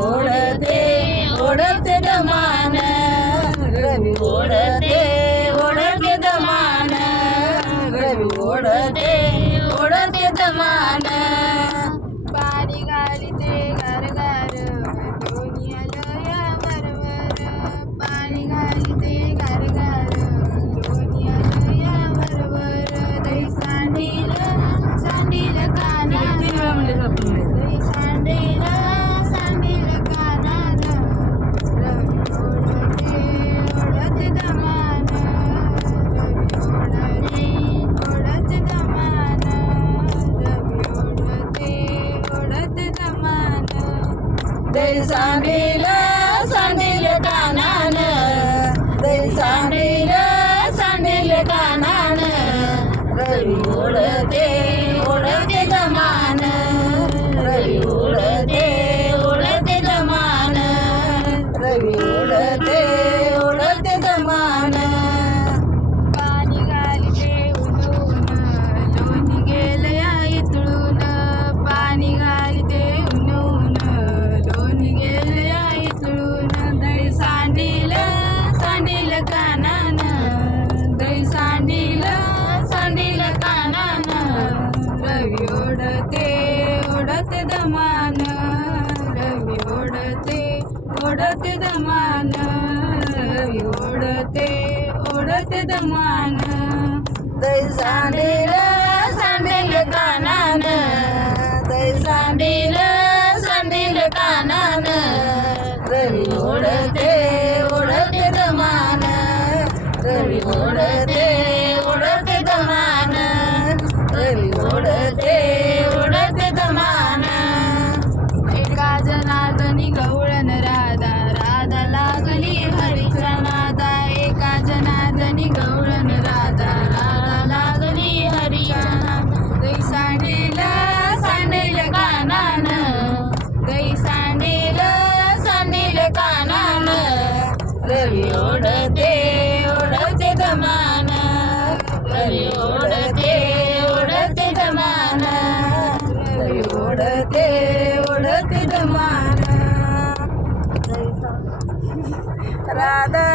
ओढीते ओढीते दमान रवी ओढीते ओढते दमान कानान दही सांडील कानान रवी ओढते रवी ओढते ओढते दमान पाणी घालते उन्हून लोणी गेलं या इतळून पाणी घालते उन्हून लोणी गेलं या इतळून दही सांडील सांडील कानान. दही सांडील सांडील कानान. रवी ओढते ओढते दमान ओढते दमान दही सांडील सांडील कानान. दही सांडील सांडेल कानान. रवी ओढते ओढते दमान रवी ओढते ओढते ओढते दमान रवी ओढते ओढते दमान रवी ओढते ओढते दमान राधा